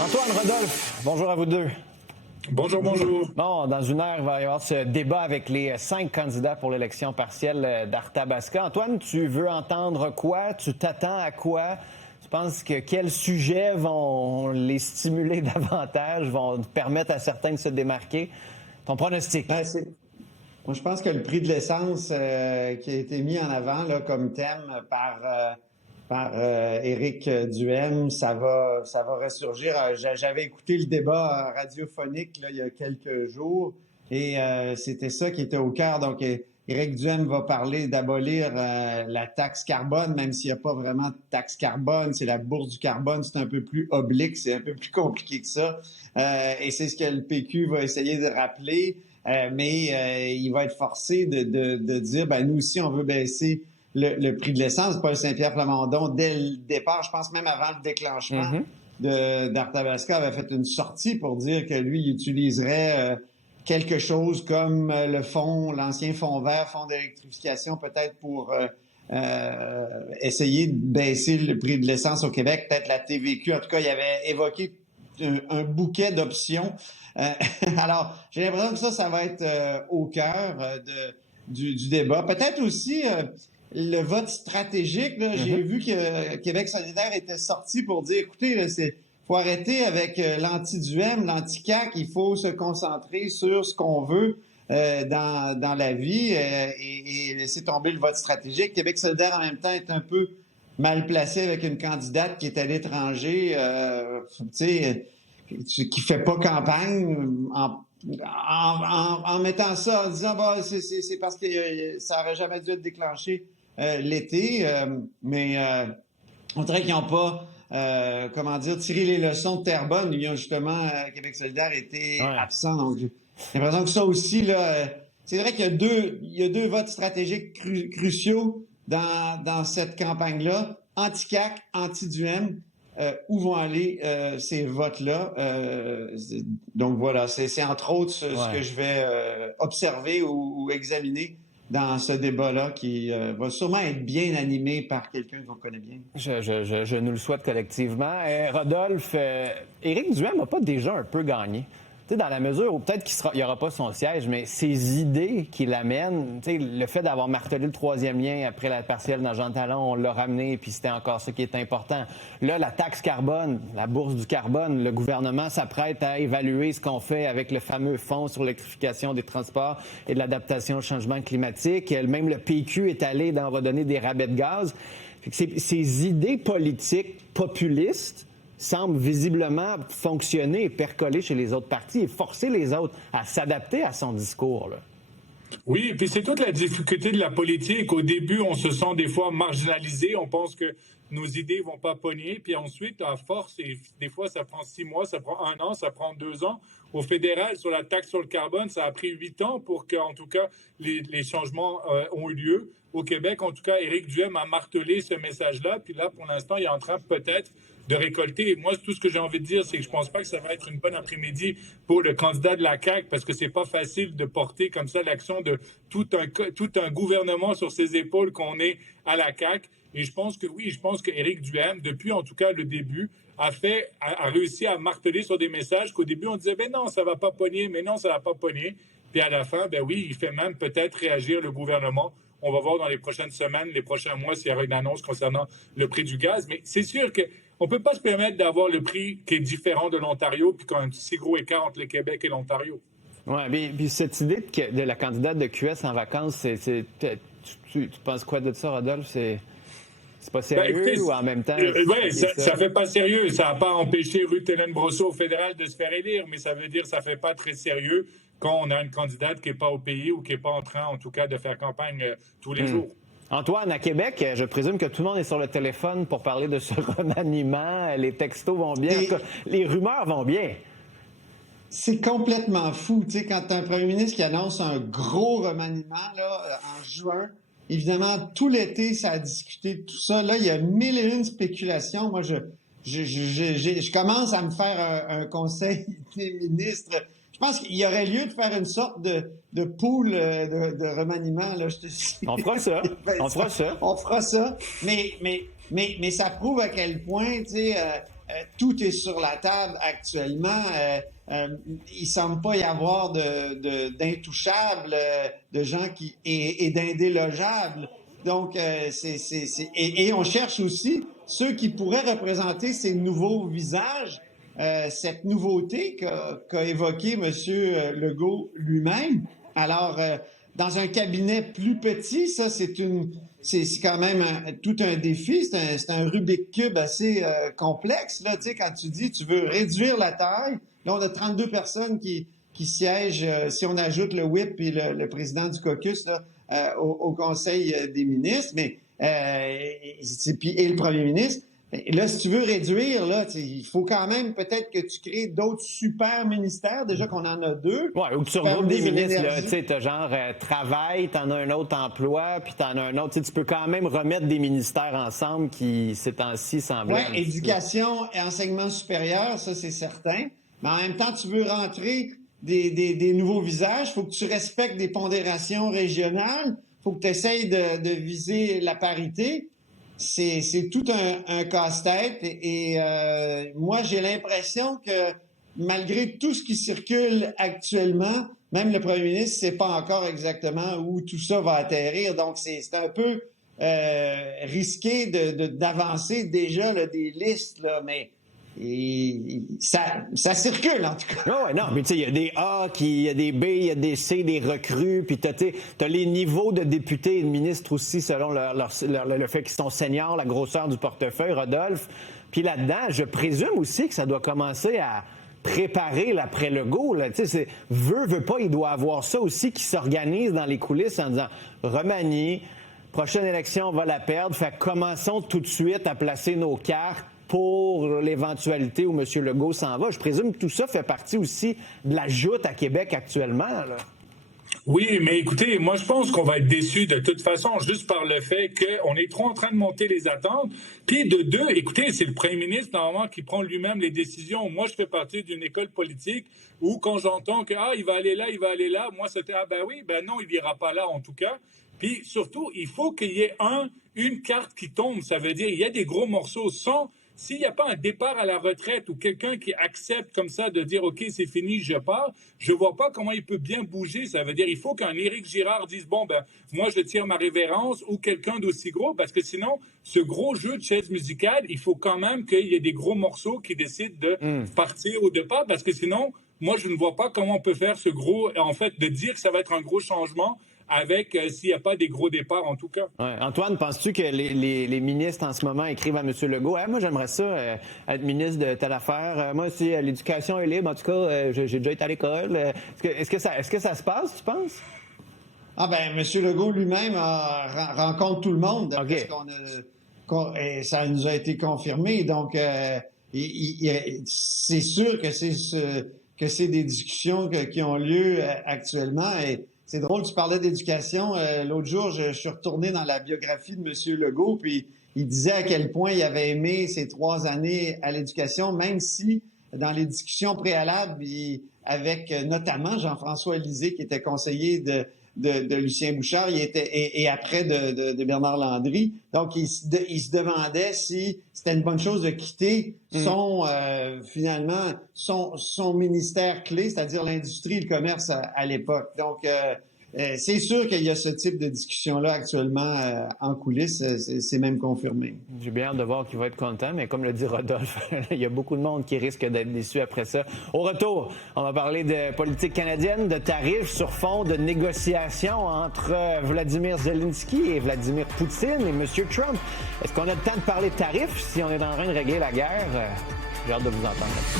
Antoine, Rodolphe, bonjour à vous deux. Bonjour, bonjour. Bon, dans une heure, il va y avoir ce débat avec les 5 candidats pour l'élection partielle d'Arthabasca. Antoine, tu veux entendre quoi? Tu t'attends à quoi? Tu penses que quels sujets vont les stimuler davantage, vont permettre à certains de se démarquer? Ton pronostic? Moi, je pense que le prix de l'essence qui a été mis en avant là, comme thème par Éric Duhaime, ça va ressurgir. J'avais écouté le débat radiophonique là, il y a quelques jours et c'était ça qui était au cœur. Donc, Éric Duhaime va parler d'abolir la taxe carbone, même s'il n'y a pas vraiment de taxe carbone. C'est la bourse du carbone, c'est un peu plus oblique, c'est un peu plus compliqué que ça. Et c'est ce que le PQ va essayer de rappeler. Mais il va être forcé de dire, nous aussi, on veut baisser le prix de l'essence. Paul Saint-Pierre Plamondon, dès le départ, je pense même avant le déclenchement d'Arthabasca, avait fait une sortie pour dire que lui, il utiliserait quelque chose comme l'ancien fonds vert, fonds d'électrification, peut-être pour essayer de baisser le prix de l'essence au Québec, peut-être la TVQ. En tout cas, il avait évoqué un bouquet d'options. Alors, j'ai l'impression que ça va être au cœur du débat. Peut-être aussi le vote stratégique. Là, j'ai vu que Québec solidaire était sorti pour dire, écoutez, il faut arrêter avec l'anti-Duhaime, l'anti-CAQ. Il faut se concentrer sur ce qu'on veut dans la vie et laisser tomber le vote stratégique. Québec solidaire, en même temps, est un peu mal placé avec une candidate qui est à l'étranger, qui fait pas campagne en mettant ça, en disant c'est parce que ça aurait jamais dû être déclenché l'été, mais on dirait qu'ils n'ont pas tiré les leçons de Terrebonne. Ils ont justement, Québec solidaire été absent. Donc j'ai l'impression que ça aussi, là, c'est vrai qu'il y a deux votes stratégiques cruciaux dans cette campagne-là. Anti-CAQ, anti-Duhaime. Où vont aller ces votes-là? Donc voilà, c'est entre autres ce que je vais observer ou examiner dans ce débat-là qui va sûrement être bien animé par quelqu'un qu'on connaît bien. Je nous le souhaite collectivement. Rodolphe, Éric Duhaime n'a pas déjà un peu gagné? Dans la mesure où peut-être qu'il n'y aura pas son siège, mais ses idées qu'il amène, le fait d'avoir martelé le troisième lien après la partielle dans Jean Talon, on l'a ramené, puis c'était encore ça qui est important. Là, la taxe carbone, la bourse du carbone, le gouvernement s'apprête à évaluer ce qu'on fait avec le fameux fonds sur l'électrification des transports et de l'adaptation au changement climatique. Même le PQ est allé on va donner des rabais de gaz. Ces idées politiques populistes semble visiblement fonctionner et percoler chez les autres partis et forcer les autres à s'adapter à son discours, là. Oui, et puis c'est toute la difficulté de la politique. Au début, on se sent des fois marginalisé, on pense que nos idées vont pas pogner, puis ensuite, à force, et des fois, ça prend 6 mois, ça prend 1 an, ça prend 2 ans. Au fédéral, sur la taxe sur le carbone, ça a pris 8 ans pour que, en tout cas, les changements ont eu lieu. Au Québec, en tout cas, Éric Duhaime a martelé ce message-là, puis là, pour l'instant, il est en train peut-être de récolter. Et moi, tout ce que j'ai envie de dire, c'est que je pense pas que ça va être une bonne après-midi pour le candidat de la CAQ, parce que c'est pas facile de porter comme ça l'action de tout un gouvernement sur ses épaules qu'on est à la CAQ. Et je pense que Éric Duhaime, depuis en tout cas le début, a réussi à marteler sur des messages qu'au début on disait non, ça va pas pogner, mais non, ça va pas pogner. Puis à la fin, oui, il fait même peut-être réagir le gouvernement. On va voir dans les prochaines semaines, les prochains mois, s'il y aura une annonce concernant le prix du gaz. Mais c'est sûr que on peut pas se permettre d'avoir le prix qui est différent de l'Ontario, puis qu'on a un si gros écart entre le Québec et l'Ontario. Oui, puis cette idée de la candidate de QS en vacances, tu penses quoi de ça, Rodolphe? C'est pas sérieux ou en même temps? Oui, ça fait pas sérieux. Ça n'a pas empêché Ruth Hélène Brosseau au fédéral de se faire élire, mais ça veut dire que ça fait pas très sérieux quand on a une candidate qui n'est pas au pays ou qui n'est pas en train, en tout cas, de faire campagne tous les jours. Antoine, à Québec, je présume que tout le monde est sur le téléphone pour parler de ce remaniement. Les textos vont bien. Les rumeurs vont bien. C'est complètement fou. Tu sais, quand tu as un premier ministre qui annonce un gros remaniement là, en juin, évidemment, tout l'été, ça a discuté de tout ça. Là, il y a 1001 spéculations. Moi, je commence à me faire un conseil des ministres. Je pense qu'il y aurait lieu de faire une sorte de pool de remaniement. Là, je te dis. On fera ça. On fera ça. Mais ça prouve à quel point, tu sais, tout est sur la table actuellement. Il semble pas y avoir d'intouchables, de gens et d'indélogeables. Donc, et on cherche aussi ceux qui pourraient représenter ces nouveaux visages, cette nouveauté qu'a évoqué M. Legault lui-même. Alors, dans un cabinet plus petit, ça, c'est quand même tout un défi. C'est un Rubik's Cube assez complexe. Là, tu sais, quand tu dis tu veux réduire la taille, là, on a 32 personnes qui siègent, si on ajoute le whip et le président du caucus là, au Conseil des ministres, mais et le premier ministre. Là, si tu veux réduire, là, il faut quand même peut-être que tu crées d'autres super ministères, déjà qu'on en a 2. Oui, ou que tu regroupes des ministres, tu sais, t'as genre travail, t'en as un autre emploi, puis t'en as un autre. Tu peux quand même remettre des ministères ensemble qui, ces temps-ci, semblent... Oui, éducation et enseignement supérieur, ça, c'est certain. Mais en même temps, tu veux rentrer des nouveaux visages, il faut que tu respectes des pondérations régionales, il faut que tu essayes de viser la parité. C'est tout un casse-tête et moi, j'ai l'impression que malgré tout ce qui circule actuellement, même le premier ministre ne sait pas encore exactement où tout ça va atterrir. Donc, c'est un peu risqué d'avancer déjà là, des listes, là, mais ça circule, en tout cas. Oh ouais, non, mais tu sais, il y a des A, il y a des B, il y a des C, des recrues, puis t'as les niveaux de députés et de ministres aussi, selon le fait qu'ils sont seniors, la grosseur du portefeuille, Rodolphe. Puis là-dedans, je présume aussi que ça doit commencer à préparer l'après-Legault. Tu sais, veut pas, il doit avoir ça aussi qui s'organise dans les coulisses en disant « Remanier, prochaine élection, on va la perdre, fait commençons tout de suite à placer nos cartes pour l'éventualité où M. Legault s'en va. » Je présume que tout ça fait partie aussi de la joute à Québec actuellement, là. Oui, mais écoutez, moi je pense qu'on va être déçus de toute façon, juste par le fait qu'on est trop en train de monter les attentes. Puis de deux, écoutez, c'est le premier ministre normalement qui prend lui-même les décisions. Moi, je fais partie d'une école politique où quand j'entends que il va aller là, moi c'était ben oui, ben non, il ira pas là en tout cas. Puis surtout, il faut qu'il y ait une carte qui tombe. Ça veut dire il y a des gros morceaux s'il n'y a pas un départ à la retraite ou quelqu'un qui accepte comme ça de dire « OK, c'est fini, je pars », je ne vois pas comment il peut bien bouger. Ça veut dire il faut qu'un Éric Girard dise « Bon, ben moi, je tire ma révérence » ou quelqu'un d'aussi gros, parce que sinon, ce gros jeu de chaise musicale, il faut quand même qu'il y ait des gros morceaux qui décident de partir au départ, parce que sinon, moi, je ne vois pas comment on peut faire ce gros, en fait, de dire que ça va être un gros changement avec s'il n'y a pas des gros départs, en tout cas. Ouais. Antoine, penses-tu que les ministres en ce moment écrivent à M. Legault « moi, j'aimerais ça être ministre de telle affaire. Moi, si l'éducation est libre, en tout cas, j'ai déjà été à l'école. » Est-ce que ça se passe, tu penses? M. Legault lui-même rencontre tout le monde. Okay. Ça nous a été confirmé. Donc, c'est sûr que c'est des discussions qui ont lieu actuellement. Et c'est drôle, tu parlais d'éducation. L'autre jour, je suis retourné dans la biographie de M. Legault, puis il disait à quel point il avait aimé ses 3 années à l'éducation, même si dans les discussions préalables, avec notamment Jean-François Lisée, qui était conseiller de Lucien Bouchard, et après de Bernard Landry. Donc, il se demandait si c'était une bonne chose de quitter finalement son ministère clé, c'est-à-dire l'industrie et le commerce à l'époque. Donc, c'est sûr qu'il y a ce type de discussion-là actuellement en coulisses. C'est même confirmé. J'ai bien hâte de voir qu'il va être content, mais comme le dit Rodolphe, il y a beaucoup de monde qui risque d'être déçu après ça. Au retour, on va parler de politique canadienne, de tarifs sur fond de négociations entre Vladimir Zelensky et Vladimir Poutine et M. Trump. Est-ce qu'on a le temps de parler de tarifs si on est en train de régler la guerre? J'ai hâte de vous entendre.